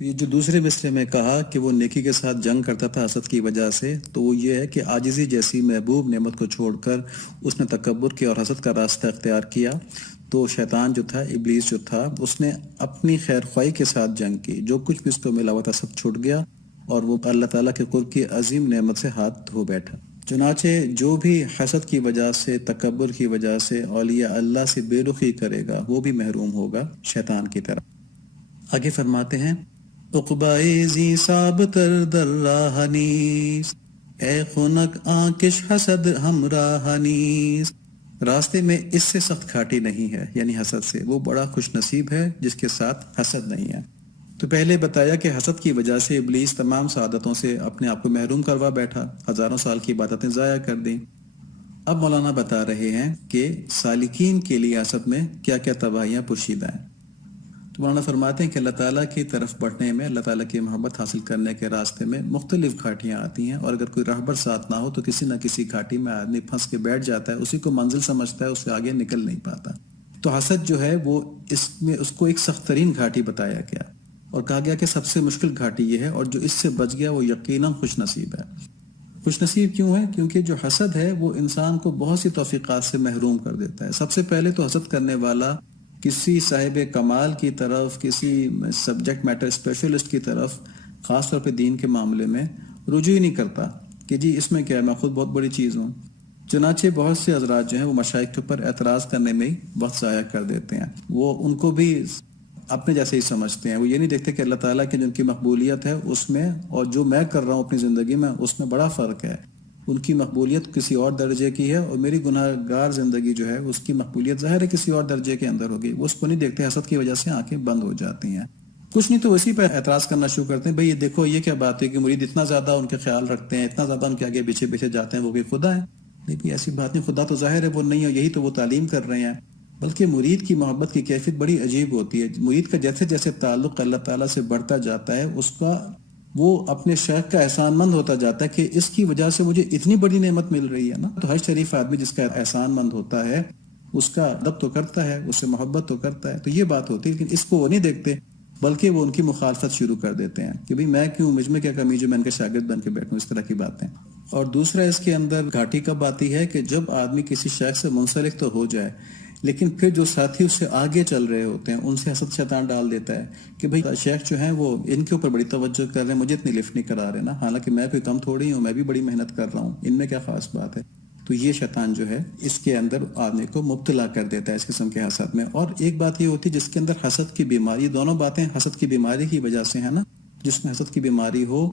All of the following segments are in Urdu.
یہ جو دوسرے مصرے میں کہا کہ وہ نیکی کے ساتھ جنگ کرتا تھا حسد کی وجہ سے، تو وہ یہ ہے کہ عاجزی جیسی محبوب نعمت کو چھوڑ کر اس نے تکبر کیا اور حسد کا راستہ اختیار کیا. تو شیطان جو تھا، ابلیس جو تھا، اس نے اپنی خیر خواہی کے ساتھ جنگ کی. جو کچھ بھی اس کو ملا ہوا تھا سب چھوٹ گیا اور وہ اللہ تعالیٰ کے قرب کی عظیم نعمت سے ہاتھ دھو بیٹھا. چنانچہ جو بھی حسد کی وجہ سے، تکبر کی وجہ سے اولیاء اللہ سے بے رخی کرے گا، وہ بھی محروم ہوگا شیطان کی طرح. آگے فرماتے ہیں، عقبائے زی صاب تر در راہنیس، اے خنک آنکش حسد ہمراہنیس. راستے میں اس سے سخت کھاٹی نہیں ہے، یعنی حسد سے. وہ بڑا خوش نصیب ہے جس کے ساتھ حسد نہیں ہے. تو پہلے بتایا کہ حسد کی وجہ سے ابلیس تمام سعادتوں سے اپنے آپ کو محروم کروا بیٹھا، ہزاروں سال کی عبادتیں ضائع کر دیں. اب مولانا بتا رہے ہیں کہ سالکین کے لیے حسد میں کیا کیا تباہیاں پوشیدہ ہیں. تو مولانا فرماتے ہیں کہ اللہ تعالیٰ کی طرف بڑھنے میں، اللہ تعالیٰ کی محبت حاصل کرنے کے راستے میں مختلف گھاٹیاں آتی ہیں، اور اگر کوئی راہبر ساتھ نہ ہو تو کسی نہ کسی گھاٹی میں آدمی پھنس کے بیٹھ جاتا ہے، اسی کو منزل سمجھتا ہے، اس سے آگے نکل نہیں پاتا. تو حسد جو ہے وہ اس میں اس کو ایک سخت ترین گھاٹی بتایا گیا اور کہا گیا کہ سب سے مشکل گھاٹی یہ ہے، اور جو اس سے بچ گیا وہ یقیناً خوش نصیب ہے. خوش نصیب کیوں ہے؟ کیونکہ جو حسد ہے وہ انسان کو بہت سی توفیقات سے محروم کر دیتا ہے. سب سے پہلے تو حسد کرنے والا کسی صاحب کمال کی طرف، کسی سبجیکٹ میٹر اسپیشلسٹ کی طرف، خاص طور پہ دین کے معاملے میں رجوع ہی نہیں کرتا کہ جی اس میں کیا ہے، میں خود بہت بڑی چیز ہوں. چنانچہ بہت سے حضرات جو ہیں وہ مشائخ کے اوپر اعتراض کرنے میں ہی وقت ضائع کر دیتے ہیں. وہ ان کو بھی اپنے جیسے ہی سمجھتے ہیں. وہ یہ نہیں دیکھتے کہ اللہ تعالیٰ کی جن کی مقبولیت ہے اس میں اور جو میں کر رہا ہوں اپنی زندگی میں اس میں بڑا فرق ہے. ان کی مقبولیت کسی اور درجے کی ہے اور میری گناہ گار زندگی جو ہے اس کی مقبولیت ظاہر ہے کسی اور درجے کے اندر ہوگی. وہ اس کو نہیں دیکھتے. حسد کی وجہ سے آنکھیں بند ہو جاتی ہیں. کچھ نہیں تو اسی پہ اعتراض کرنا شروع کرتے ہیں، بھئی یہ دیکھو یہ کیا بات ہے کہ مرید اتنا زیادہ ان کے خیال رکھتے ہیں، اتنا زیادہ ان کے آگے پیچھے پیچھے جاتے ہیں، وہ بھی خدا ہے. نہیں بھی ایسی بات نہیں، خدا تو ظاہر ہے وہ نہیں ہے، یہی تو وہ تعلیم کر رہے ہیں. بلکہ مرید کی محبت کی کیفیت بڑی عجیب ہوتی ہے. مرید کا جیسے جیسے تعلق اللہ تعالیٰ سے بڑھتا جاتا ہے، اس کا وہ اپنے شیخ کا احسان مند ہوتا جاتا ہے کہ اس کی وجہ سے مجھے اتنی بڑی نعمت مل رہی ہے نا. تو ہر شریف آدمی جس کا احسان مند ہوتا ہے اس کا ادب تو کرتا ہے، اس سے محبت تو کرتا ہے. تو یہ بات ہوتی ہے، لیکن اس کو وہ نہیں دیکھتے، بلکہ وہ ان کی مخالفت شروع کر دیتے ہیں کہ بھئی میں کیوں، مجھ میں کیا کمی جو میں ان کے شاگرد بن کے بیٹھوں، اس طرح کی باتیں. اور دوسرا اس کے اندر گھاٹی کب آتی ہے کہ جب آدمی کسی شیخ سے منسلک تو ہو جائے، لیکن پھر جو ساتھی اس سے آگے چل رہے ہوتے ہیں ان سے حسد شیطان ڈال دیتا ہے کہ بھئی شیخ جو ہیں وہ ان کے اوپر بڑی توجہ کر رہے ہیں، مجھے اتنی لفٹ نہیں کرا رہے نا، حالانکہ میں کوئی کم تھوڑی ہوں، میں بھی بڑی محنت کر رہا ہوں، ان میں کیا خاص بات ہے. تو یہ شیطان جو ہے اس کے اندر آدمی کو مبتلا کر دیتا ہے اس قسم کے حسد میں. اور ایک بات یہ ہوتی ہے جس کے اندر حسد کی بیماری، دونوں باتیں حسد کی بیماری کی وجہ سے ہیں نا. جس میں حسد کی بیماری ہو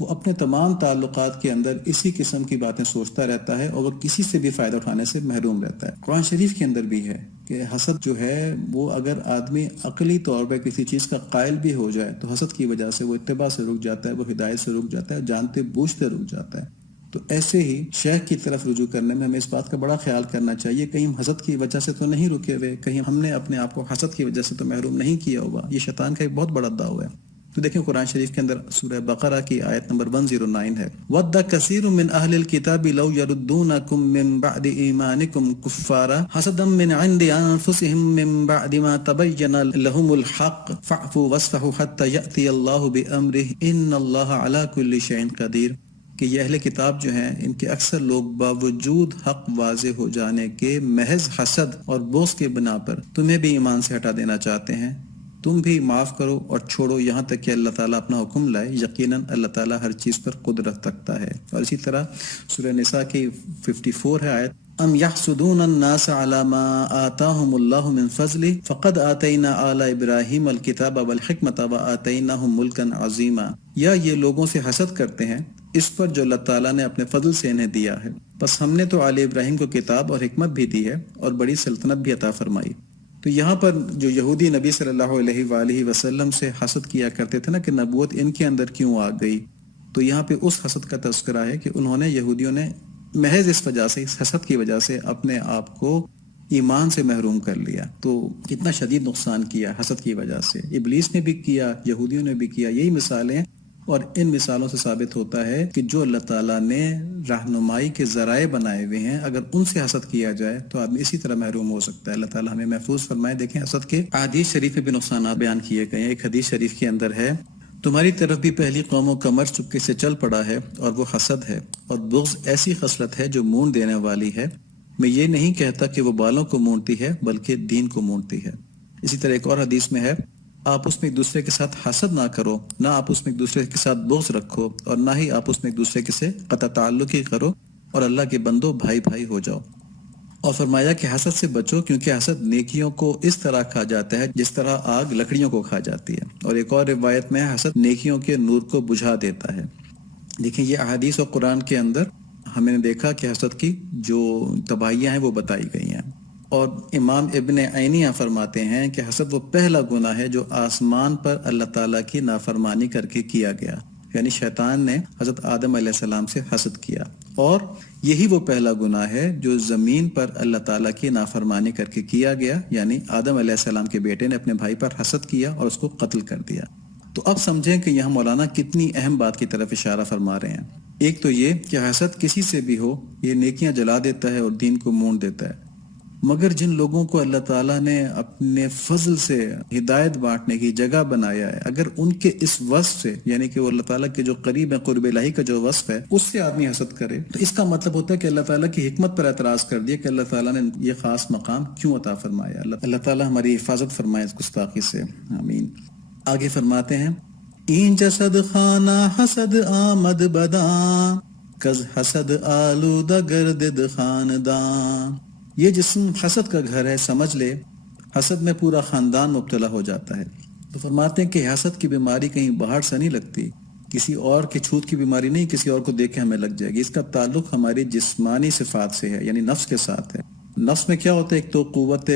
وہ اپنے تمام تعلقات کے اندر اسی قسم کی باتیں سوچتا رہتا ہے اور وہ کسی سے بھی فائدہ اٹھانے سے محروم رہتا ہے. قرآن شریف کے اندر بھی ہے کہ حسد جو ہے وہ اگر آدمی عقلی طور پہ کسی چیز کا قائل بھی ہو جائے تو حسد کی وجہ سے وہ اتباع سے رک جاتا ہے، وہ ہدایت سے رک جاتا ہے، جانتے بوجھتے رک جاتا ہے. تو ایسے ہی شیخ کی طرف رجوع کرنے میں ہمیں اس بات کا بڑا خیال کرنا چاہیے، کہیں ہم حسد کی وجہ سے تو نہیں رکے ہوئے، کہیں ہم نے اپنے آپ کو حسد کی وجہ سے تو محروم نہیں کیا ہوا. یہ شیطان کا ایک بہت بڑا داؤ ہے. تو دیکھیں قرآن شریف کے اندر سورہ بقرہ کی آیت نمبر 109 ہے، وَدَّ كَثِيرٌ مِّنْ أَهْلِ الْكِتَابِ لَوْ يَرُدُّونَكُم مِّن بَعْدِ إِيمَانِكُمْ كُفَّارًا حَسَدًا مِّنْ عِندِ أَنفُسِهِم مِّن بَعْدِ مَا تَبَيَّنَ لَهُمُ الْحَقُّ فَاعْفُوا وَاصْفَحُوا حَتَّى يَأْتِيَ اللَّهُ بِأَمْرِهِ إِنَّ اللَّهَ عَلَىٰ كُلِّ شَيْءٍ قَدِيرٌ. کہ یہ اہل کتاب جو ہیں ان کے اکثر لوگ باوجود حق واضح ہو جانے کے محض حسد اور بغض کے بنا پر تمہیں بھی ایمان سے ہٹا دینا چاہتے ہیں. تم بھی معاف کرو اور چھوڑو یہاں تک کہ اللہ تعالیٰ اپنا حکم لائے، یقیناً اللہ تعالیٰ ہر چیز پر قدرت رکھتا ہے. اور اسی طرح سورہ نساء کی 54 ہے آیت، ام یحسدون الناس علی ما آتاہم اللہ من فضلہ فقد آتینا آل ابراہیم الکتاب والحکمت وآتیناہم ملکا عظیما. یا یہ لوگوں سے حسد کرتے ہیں اس پر جو اللہ تعالیٰ نے اپنے فضل سے انہیں دیا ہے، بس ہم نے تو آل ابراہیم کو کتاب اور حکمت بھی دی ہے اور بڑی سلطنت بھی عطا فرمائی. تو یہاں پر جو یہودی نبی صلی اللہ علیہ وآلہ وسلم سے حسد کیا کرتے تھے نا کہ نبوت ان کے اندر کیوں آ گئی، تو یہاں پہ اس حسد کا تذکرہ ہے کہ انہوں نے، یہودیوں نے محض اس وجہ سے، اس حسد کی وجہ سے اپنے آپ کو ایمان سے محروم کر لیا. تو کتنا شدید نقصان کیا حسد کی وجہ سے. ابلیس نے بھی کیا، یہودیوں نے بھی کیا. یہی مثالیں، اور ان مثالوں سے ثابت ہوتا ہے کہ جو اللہ تعالیٰ نے رہنمائی کے ذرائع بنائے ہوئے ہیں اگر ان سے حسد کیا جائے تو آدمی اسی طرح محروم ہو سکتا ہے. اللہ تعالیٰ ہمیں محفوظ فرمائے. دیکھیں حسد کے حدیث شریف میں بھی نقصانات بیان کیے گئے ہیں. ایک حدیث شریف کے اندر ہے، تمہاری طرف بھی پہلی قوموں کا مرض چپکے سے چل پڑا ہے، اور وہ حسد ہے، اور بغض ایسی خصلت ہے جو مون دینے والی ہے۔ میں یہ نہیں کہتا کہ وہ بالوں کو مونتی ہے، بلکہ دین کو مونتی ہے۔ اسی طرح ایک اور حدیث میں ہے، آپس میں ایک دوسرے کے ساتھ حسد نہ کرو، نہ آپس میں ایک دوسرے کے ساتھ بغض رکھو، اور نہ ہی آپس میں ایک دوسرے کے سے قطع تعلق ہی کرو، اور اللہ کے بندو بھائی بھائی ہو جاؤ۔ اور فرمایا کہ حسد سے بچو، کیونکہ حسد نیکیوں کو اس طرح کھا جاتا ہے جس طرح آگ لکڑیوں کو کھا جاتی ہے، اور ایک اور روایت میں حسد نیکیوں کے نور کو بجھا دیتا ہے۔ دیکھیں، یہ احادیث اور قرآن کے اندر ہم نے دیکھا کہ حسد کی جو تباہیاں ہیں وہ بتائی گئی ہیں، اور امام ابن عینیہ فرماتے ہیں کہ حسد وہ پہلا گناہ ہے جو آسمان پر اللہ تعالیٰ کی نافرمانی کر کے کیا گیا، یعنی شیطان نے حضرت آدم علیہ السلام سے حسد کیا، اور یہی وہ پہلا گناہ ہے جو زمین پر اللہ تعالیٰ کی نافرمانی کر کے کیا گیا، یعنی آدم علیہ السلام کے بیٹے نے اپنے بھائی پر حسد کیا اور اس کو قتل کر دیا۔ تو اب سمجھیں کہ یہاں مولانا کتنی اہم بات کی طرف اشارہ فرما رہے ہیں۔ ایک تو یہ کہ حسد کسی سے بھی ہو، یہ نیکیاں جلا دیتا ہے اور دین کو مونڈ دیتا ہے، مگر جن لوگوں کو اللہ تعالیٰ نے اپنے فضل سے ہدایت بانٹنے کی جگہ بنایا ہے، اگر ان کے اس وصف سے، یعنی کہ وہ اللہ تعالیٰ کے جو قریب ہے، قرب الہی کا جو وصف ہے، اس سے آدمی حسد کرے، تو اس کا مطلب ہوتا ہے کہ اللہ تعالیٰ کی حکمت پر اعتراض کر دیا کہ اللہ تعالیٰ نے یہ خاص مقام کیوں عطا فرمایا۔ اللہ تعالیٰ ہماری حفاظت فرمائے اس گستاخی سے، آمین۔ آگے فرماتے ہیں، این جسد خانہ حسد آمد بداں، کز حسد آلودہ گردد خاندان۔ یہ جسم حسد کا گھر ہے، سمجھ لے حسد میں پورا خاندان مبتلا ہو جاتا ہے۔ تو فرماتے ہیں کہ حسد کی بیماری کہیں باہر سے نہیں لگتی، کسی اور کے چھوت کی بیماری نہیں، کسی اور کو دیکھ کے ہمیں لگ جائے گی۔ اس کا تعلق ہماری جسمانی صفات سے ہے، یعنی نفس کے ساتھ ہے۔ نفس میں کیا ہوتا ہے؟ ایک تو قوت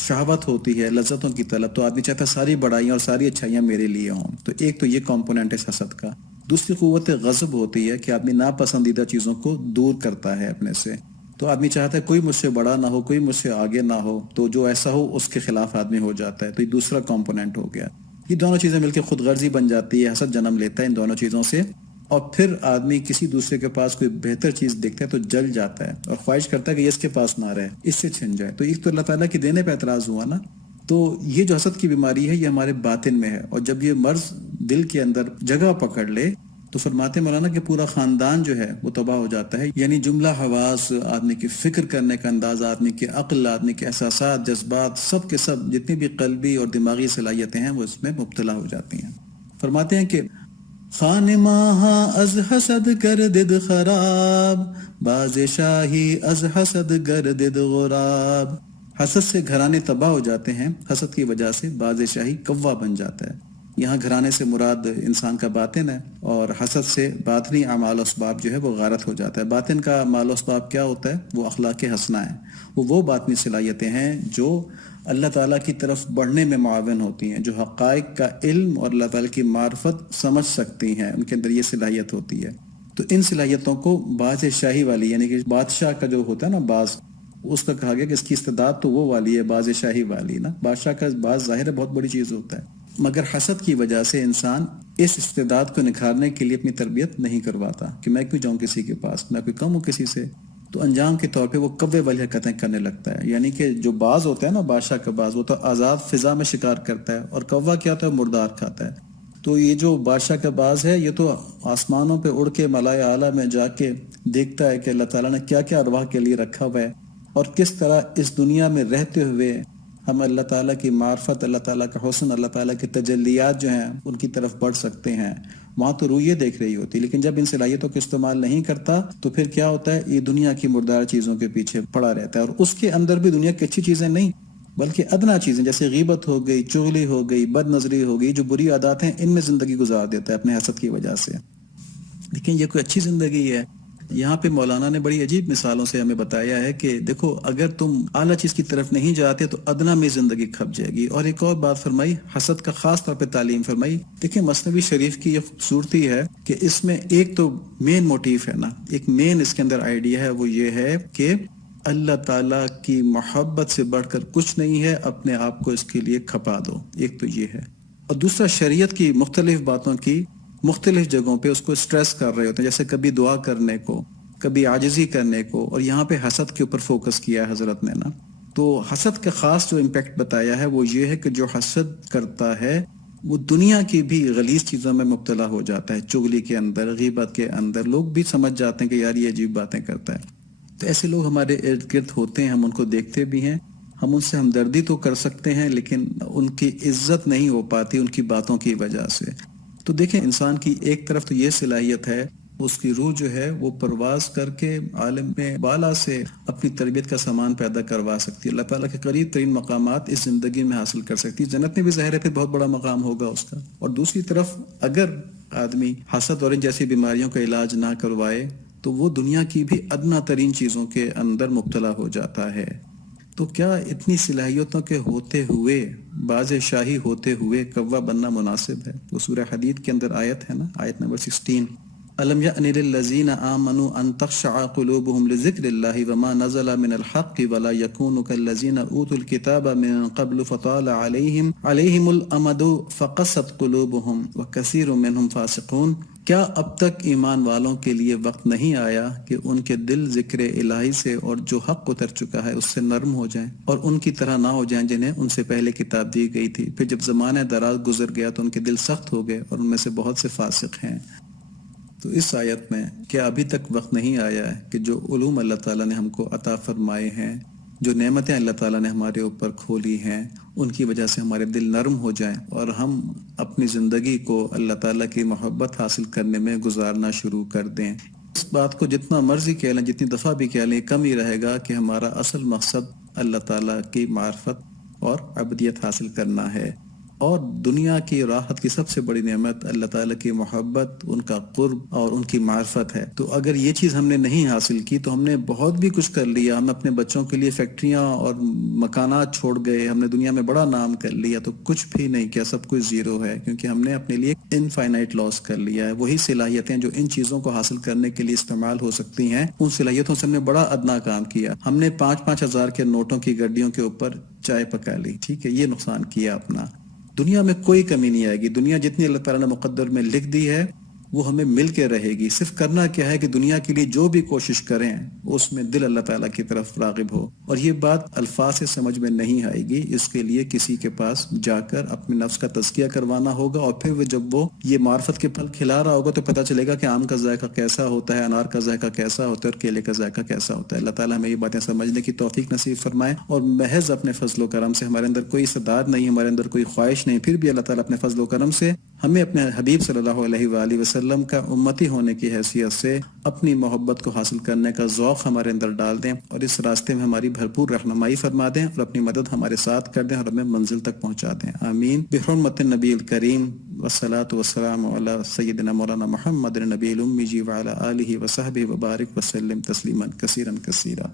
شہوت ہوتی ہے، لذتوں کی طلب، تو آدمی چاہتا ہے ساری بڑائیاں اور ساری اچھائیاں میرے لیے ہوں، تو ایک تو یہ کمپوننٹ ہے حسد کا۔ دوسری قوت غضب ہوتی ہے کہ آدمی ناپسندیدہ چیزوں کو دور کرتا ہے اپنے سے، تو آدمی چاہتا ہے کوئی مجھ سے بڑا نہ ہو، کوئی مجھ سے آگے نہ ہو، تو جو ایسا ہو اس کے خلاف آدمی ہو جاتا ہے، تو یہ دوسرا کمپوننٹ ہو گیا۔ یہ دونوں چیزیں مل کے خود غرضی بن جاتی ہے، حسد جنم لیتا ہے ان دونوں چیزوں سے، اور پھر آدمی کسی دوسرے کے پاس کوئی بہتر چیز دیکھتا ہے تو جل جاتا ہے اور خواہش کرتا ہے کہ یہ اس کے پاس نہ رہے، اس سے چھن جائے۔ تو ایک تو اللہ تعالیٰ کے دینے پہ اعتراض ہوا نا، تو یہ جو حسد کی بیماری ہے یہ ہمارے باطن میں ہے، اور جب یہ مرض دل کے اندر جگہ پکڑ لے تو فرماتے مولانا کہ پورا خاندان جو ہے وہ تباہ ہو جاتا ہے، یعنی جملہ حواس، آدمی کی فکر کرنے کا انداز، آدمی کی عقل، آدمی کے احساسات، جذبات، سب کے سب جتنی بھی قلبی اور دماغی صلاحیتیں ہیں وہ اس میں مبتلا ہو جاتی ہیں۔ فرماتے ہیں کہ خانماہا از حسد گردد خراب، باز شاہی از حسد گردد غراب۔ حسد سے گھرانے تباہ ہو جاتے ہیں، حسد کی وجہ سے باز شاہی کوا بن جاتا ہے۔ یہاں گھرانے سے مراد انسان کا باطن ہے، اور حسد سے باطنی اعمال و اسباب جو ہے وہ غارت ہو جاتا ہے۔ باطن کا اعمال و اسباب کیا ہوتا ہے؟ وہ اخلاق حسنہ ہے، وہ باطنی صلاحیتیں ہیں جو اللہ تعالیٰ کی طرف بڑھنے میں معاون ہوتی ہیں، جو حقائق کا علم اور اللہ تعالیٰ کی معرفت سمجھ سکتی ہیں، ان کے اندر یہ صلاحیت ہوتی ہے۔ تو ان صلاحیتوں کو باز شاہی والی، یعنی کہ بادشاہ کا جو ہوتا ہے نا باز، اس کا کہا گیا کہ اس کی استعداد تو وہ والی ہے، باز شاہی والی نا۔ بادشاہ کا باز ظاہر ہے بہت بڑی چیز ہوتا ہے، مگر حسد کی وجہ سے انسان اس استعداد کو نکھارنے کے لیے اپنی تربیت نہیں کرواتا کہ میں کیوں جاؤں کسی کے پاس، میں کوئی کم ہوں کسی سے، تو انجام کے طور پہ وہ کوے والی حرکتیں کرنے لگتا ہے۔ یعنی کہ جو باز ہوتا ہے نا، بادشاہ کا باز، وہ تو آزاد فضا میں شکار کرتا ہے، اور کوا کیا ہوتا ہے؟ مردار کھاتا ہے۔ تو یہ جو بادشاہ کا باز ہے یہ تو آسمانوں پہ اڑ کے ملائے اعلیٰ میں جا کے دیکھتا ہے کہ اللہ تعالیٰ نے کیا کیا ارواح کے لیے رکھا ہوا ہے، اور کس طرح اس دنیا میں رہتے ہوئے ہم اللہ تعالیٰ کی معرفت، اللہ تعالیٰ کا حسن، اللہ تعالیٰ کے تجلیات جو ہیں ان کی طرف بڑھ سکتے ہیں۔ وہاں تو روح یہ دیکھ رہی ہوتی، لیکن جب ان صلاحیتوں کو استعمال نہیں کرتا تو پھر کیا ہوتا ہے؟ یہ دنیا کی مردار چیزوں کے پیچھے پڑا رہتا ہے، اور اس کے اندر بھی دنیا کی اچھی چیزیں نہیں بلکہ ادنا چیزیں، جیسے غیبت ہو گئی، چغلی ہو گئی، بد نظری ہو گئی، جو بری عادات ہیں ان میں زندگی گزار دیتا ہے اپنے حسد کی وجہ سے۔ لیکن یہ کوئی اچھی زندگی ہے؟ یہاں پہ مولانا نے بڑی عجیب مثالوں سے ہمیں بتایا ہے کہ دیکھو اگر تم اعلیٰ چیز کی طرف نہیں جاتے تو ادنا میں زندگی کھپ جائے گی۔ اور ایک اور بات فرمائی، حسد کا خاص طور پہ تعلیم فرمائی۔ دیکھیں مثنوی شریف کی یہ خوبصورتی ہے کہ اس میں ایک تو مین موٹیف ہے نا، ایک مین اس کے اندر آئیڈیا ہے، وہ یہ ہے کہ اللہ تعالیٰ کی محبت سے بڑھ کر کچھ نہیں ہے، اپنے آپ کو اس کے لیے کھپا دو، ایک تو یہ ہے۔ اور دوسرا، شریعت کی مختلف باتوں کی مختلف جگہوں پہ اس کو سٹریس کر رہے ہوتے ہیں، جیسے کبھی دعا کرنے کو، کبھی عاجزی کرنے کو، اور یہاں پہ حسد کے اوپر فوکس کیا ہے حضرت نے نا۔ تو حسد کا خاص جو امپیکٹ بتایا ہے وہ یہ ہے کہ جو حسد کرتا ہے وہ دنیا کی بھی غلیظ چیزوں میں مبتلا ہو جاتا ہے، چغلی کے اندر، غیبت کے اندر. لوگ بھی سمجھ جاتے ہیں کہ یار یہ عجیب باتیں کرتا ہے. تو ایسے لوگ ہمارے ارد گرد ہوتے ہیں، ہم ان کو دیکھتے بھی ہیں، ہم ان سے ہمدردی تو کر سکتے ہیں لیکن ان کی عزت نہیں ہو پاتی ان کی باتوں کی وجہ سے. تو دیکھیں، انسان کی ایک طرف تو یہ صلاحیت ہے، اس کی روح جو ہے وہ پرواز کر کے عالم میں بالا سے اپنی تربیت کا سامان پیدا کروا سکتی ہے، اللہ تعالیٰ کے قریب ترین مقامات اس زندگی میں حاصل کر سکتی ہے. جنت میں بھی ظاہر ہے پھر بہت بڑا مقام ہوگا اس کا. اور دوسری طرف اگر آدمی حسد اور ان جیسی بیماریوں کا علاج نہ کروائے تو وہ دنیا کی بھی ادنا ترین چیزوں کے اندر مبتلا ہو جاتا ہے. تو کیا اتنی صلاحیتوں کے ہوتے ہوئے، باز شاہی ہوتے ہوئے کوا بننا مناسب ہے؟ وہ سورہ حدید کے اندر آیت ہے نا، آیت نمبر 16، أَلَمْ يَأْنِ لِلَّذِينَ آمَنُوا أَن تَخْشَعَ قُلُوبُهُمْ لِذِكْرِ اللَّهِ وَمَا نَزَلَ مِنَ الْحَقِّ وَلَا يَكُونُوا كَالَّذِينَ أُوتُوا الْكِتَابَ مِن قَبْلُ فَطَالَ عَلَيْهِمُ الْأَمَدُ فَقَسَتْ قُلُوبُهُمْ وَكَثِيرٌ مِّنْهُمْ فَاسِقُونَ. کیا اب تک ایمان والوں کے لیے وقت نہیں آیا کہ ان کے دل ذکر الہی سے اور جو حق اتر چکا ہے اس سے نرم ہو جائیں اور ان کی طرح نہ ہو جائیں جنہیں ان سے پہلے کتاب دی گئی تھی؟ پھر جب زمانہ دراز گزر گیا تو ان کے دل سخت ہو گئے اور ان میں سے بہت سے فاسق ہیں. تو اس آیت میں کیا ابھی تک وقت نہیں آیا ہے کہ جو علوم اللہ تعالیٰ نے ہم کو عطا فرمائے ہیں، جو نعمتیں اللہ تعالیٰ نے ہمارے اوپر کھولی ہیں، ان کی وجہ سے ہمارے دل نرم ہو جائیں اور ہم اپنی زندگی کو اللہ تعالیٰ کی محبت حاصل کرنے میں گزارنا شروع کر دیں. اس بات کو جتنا مرضی کہہ لیں، جتنی دفعہ بھی کہہ لیں، کم ہی رہے گا کہ ہمارا اصل مقصد اللہ تعالیٰ کی معرفت اور عبدیت حاصل کرنا ہے. اور دنیا کی راحت کی سب سے بڑی نعمت اللہ تعالیٰ کی محبت، ان کا قرب اور ان کی معرفت ہے. تو اگر یہ چیز ہم نے نہیں حاصل کی تو ہم نے بہت بھی کچھ کر لیا. ہم اپنے بچوں کے لیے فیکٹریاں اور مکانات چھوڑ گئے، ہم نے دنیا میں بڑا نام کر لیا، تو کچھ بھی نہیں کیا، سب کچھ زیرو ہے، کیونکہ ہم نے اپنے لیے انفائنائٹ لاس کر لیا ہے. وہی صلاحیتیں جو ان چیزوں کو حاصل کرنے کے لیے استعمال ہو سکتی ہیں، ان صلاحیتوں سے ہم نے بڑا ادنا کام کیا. ہم نے 5-5 ہزار کے نوٹوں کی گڈیوں کے اوپر چائے پکا لی، ٹھیک ہے، یہ نقصان کیا اپنا. دنیا میں کوئی کمی نہیں آئے گی. دنیا جتنی اللہ تعالیٰ نے مقدر میں لکھ دی ہے وہ ہمیں مل کے رہے گی. صرف کرنا کیا ہے کہ دنیا کے لیے جو بھی کوشش کریں اس میں دل اللہ تعالیٰ کی طرف راغب ہو. اور یہ بات الفاظ سے سمجھ میں نہیں آئے گی، اس کے لیے کسی کے پاس جا کر اپنے نفس کا تزکیہ کروانا ہوگا، اور پھر جب وہ یہ معرفت کے پھل کھلا رہا ہوگا تو پتہ چلے گا کہ آم کا ذائقہ کیسا ہوتا ہے، انار کا ذائقہ کیسا ہوتا ہے، اور کیلے کا ذائقہ کیسا ہوتا ہے. اللہ تعالیٰ ہمیں یہ باتیں سمجھنے کی توفیق نصیب فرمائے، اور محض اپنے فضل و کرم سے، ہمارے اندر کوئی استعداد نہیں، ہمارے اندر کوئی خواہش نہیں، پھر بھی اللہ تعالیٰ اپنے فضل و کرم سے ہمیں اپنے حبیب صلی اللہ علیہ وآلہ وسلم کا امتی ہونے کی حیثیت سے اپنی محبت کو حاصل کرنے کا ذوق ہمارے اندر ڈال دیں، اور اس راستے میں ہماری بھرپور رہنمائی فرما دیں، اور اپنی مدد ہمارے ساتھ کر دیں، اور ہمیں منزل تک پہنچا دیں. آمین. بحرمت النبی الکریم والصلاة والسلام علی سیدنا مولانا محمد النبی الامی وعلی آلہ وصحبہ وبارک وسلم تسلیما کثیرا کثیرا.